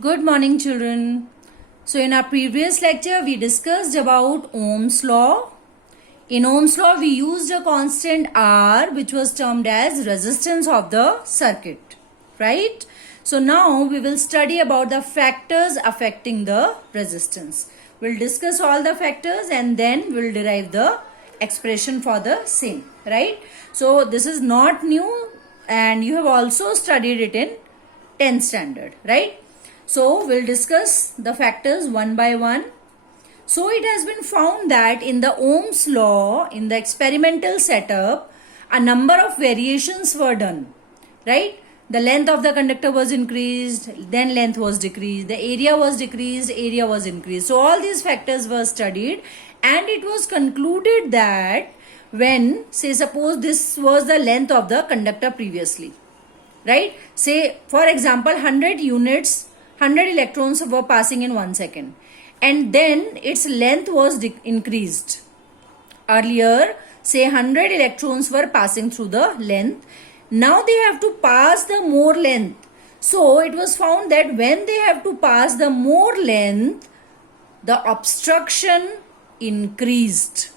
Good morning, children. So, in our previous lecture, we discussed about Ohm's law. In Ohm's law, we used a constant R, which was termed as resistance of the circuit, right? So, now we will study about the factors affecting the resistance. We'll discuss all the factors and then we'll derive the expression for the same, right? So, this is not new and you have also studied it in 10th standard, right? So, we'll discuss the factors one by one. So, it has been found that in the Ohm's law, in the experimental setup, a number of variations were done, right? The length of the conductor was increased, then length was decreased, the area was decreased, area was increased. So, all these factors were studied and it was concluded that when, say, suppose this was the length of the conductor previously, right? Say, for example, 100 units, 100 electrons were passing in 1 second and then its length was increased. Earlier, say 100 electrons were passing through the length. Now they have to pass the more length. So it was found that when they have to pass the more length, the obstruction increased.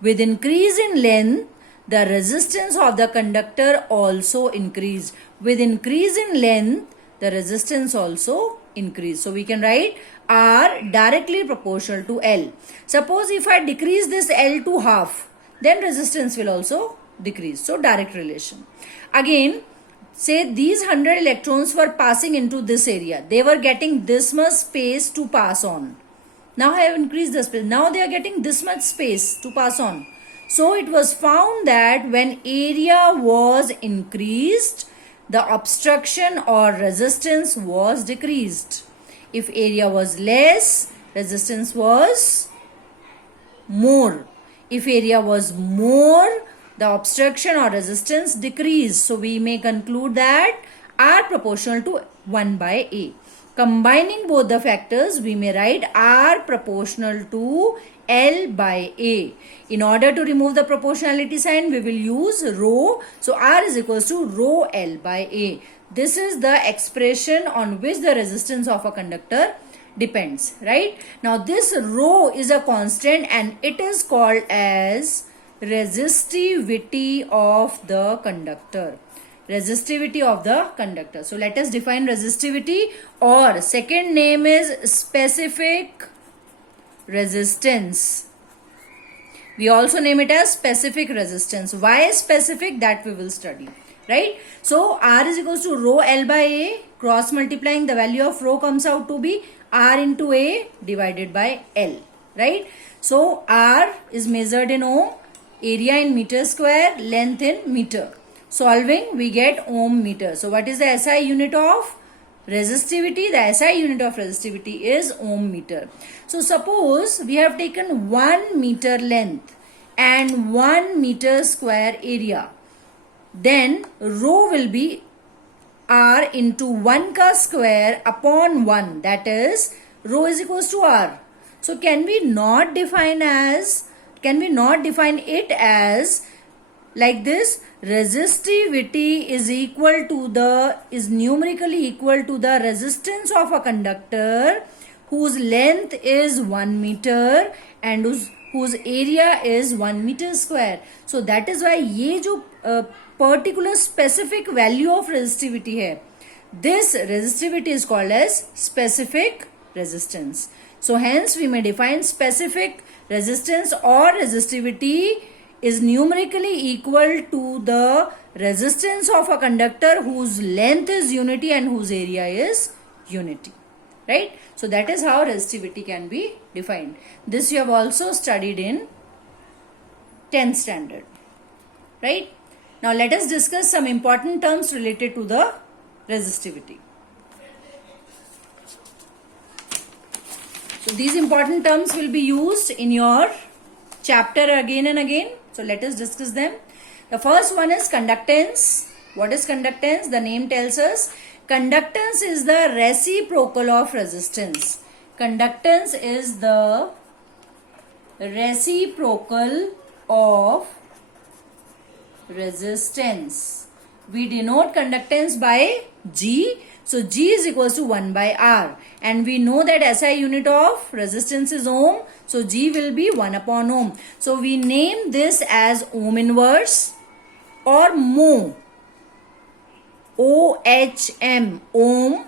With increase in length, the resistance of the conductor also increased. With increase in length, the resistance also increased. So we can write R directly proportional to L. Suppose if I decrease this L to half, then resistance will also decrease. So direct relation. Again, say these 100 electrons were passing into this area. They were getting this much space to pass on. Now I have increased the space. Now they are getting this much space to pass on. So it was found that when area was increased, the obstruction or resistance was decreased. If area was less, resistance was more. If area was more, the obstruction or resistance decreased. So we may conclude that R proportional to 1 by A. Combining both the factors, we may write R proportional to L by A. In order to remove the proportionality sign, we will use rho. So R is equals to rho L by A. This is the expression on which the resistance of a conductor depends, right? Now this rho is a constant and it is called as resistivity of the conductor. Resistivity of the conductor. So let us define resistivity, or second name is specific resistance. We also name it as specific resistance. Why specific? That we will study, right? So R is equals to rho L by A. Cross multiplying, the value of rho comes out to be R into A divided by L, right? So R is measured in ohm, area in meter square, length in meter. Solving, we get ohm meter. So what is the SI unit of resistivity? The SI unit of resistivity is ohm meter. So suppose we have taken 1 meter length and 1 meter square area. Then rho will be R into 1 ka square upon 1. That is, rho is equals to R. So can we not define it as like this? Resistivity is numerically equal to the resistance of a conductor whose length is 1 meter and whose area is 1 meter square. So that is why ये जो particular specific value of resistivity है, this resistivity is called as specific resistance. So hence we may define specific resistance or resistivity is numerically equal to the resistance of a conductor whose length is unity and whose area is unity, right? So that is how resistivity can be defined. This you have also studied in 10th standard, right? Now let us discuss some important terms related to the resistivity. So these important terms will be used in your chapter again and again. So let us discuss them. The first one is conductance. What is conductance? The name tells us conductance is the reciprocal of resistance. Conductance is the reciprocal of resistance. We denote conductance by G. So G is equals to 1 by R. And we know that SI unit of resistance is ohm. So G will be 1 upon ohm. So we name this as ohm inverse or mho. OHM, ohm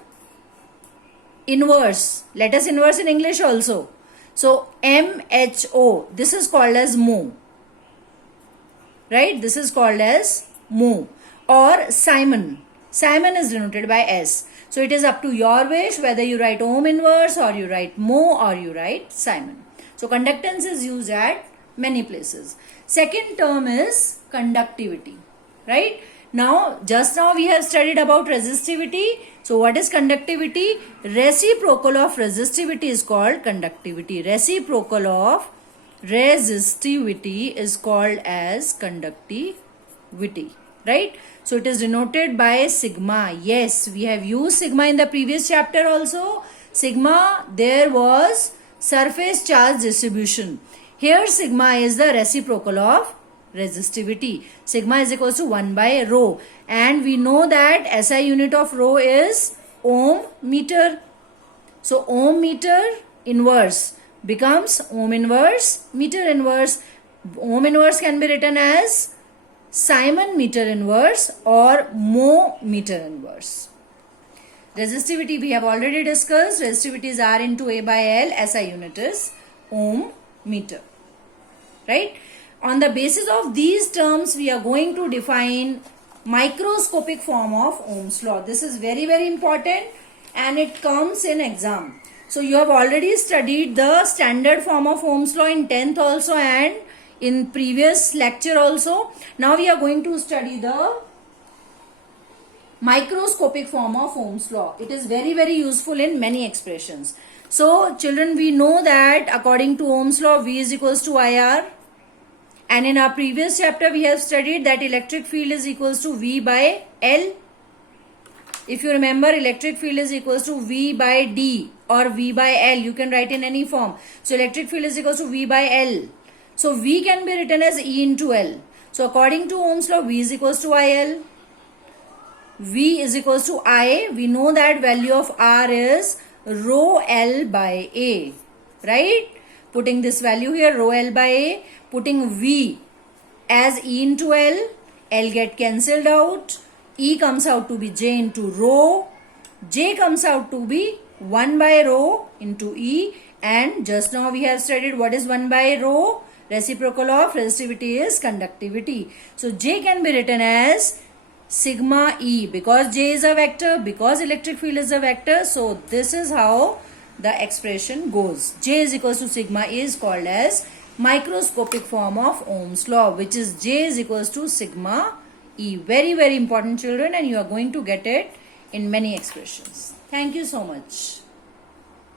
inverse. Let us inverse in English also. So MHO, this is called as mho. Right? This is called as mho or Simon. Simon is denoted by S. So it is up to your wish whether you write ohm inverse or you write mho or you write Simon. So conductance is used at many places. Second term is conductivity. Right? Now, just now we have studied about resistivity. So what is conductivity? Reciprocal of resistivity is called conductivity. Reciprocal of resistivity is called as conductivity. Right? So it is denoted by sigma. Yes, we have used sigma in the previous chapter also. Sigma, there was surface charge distribution. Here sigma is the reciprocal of resistivity. Sigma is equals to 1 by rho. And we know that SI unit of rho is ohm meter. So ohm meter inverse becomes ohm inverse meter inverse. Ohm inverse can be written as Simon meter inverse or mho meter inverse. Resistivity we have already discussed. Resistivity is R into A by L. SI unit is ohm meter. Right? On the basis of these terms, we are going to define microscopic form of Ohm's law. This is very, very important and it comes in exam. So you have already studied the standard form of Ohm's law in 10th also and in previous lecture also. Now we are going to study the microscopic form of Ohm's law. It is very, very useful in many expressions. So children, we know that according to Ohm's law, V is equals to IR. And in our previous chapter, we have studied that electric field is equals to V by L. If you remember, electric field is equals to V by D or V by L. You can write in any form. So electric field is equals to V by L. So V can be written as E into L. So according to Ohm's law, V is equals to IL. V is equals to I. We know that value of R is rho L by A. Right? Putting this value here, rho L by A. Putting V as E into L. L get cancelled out. E comes out to be J into rho. J comes out to be 1 by rho into E. And just now we have studied what is 1 by rho. Reciprocal of resistivity is conductivity. So J can be written as sigma E because J is a vector, because electric field is a vector. So this is how the expression goes. J is equals to sigma E is called as microscopic form of Ohm's law, which is J is equals to sigma E. Very, very important children, and you are going to get it in many expressions. Thank you so much.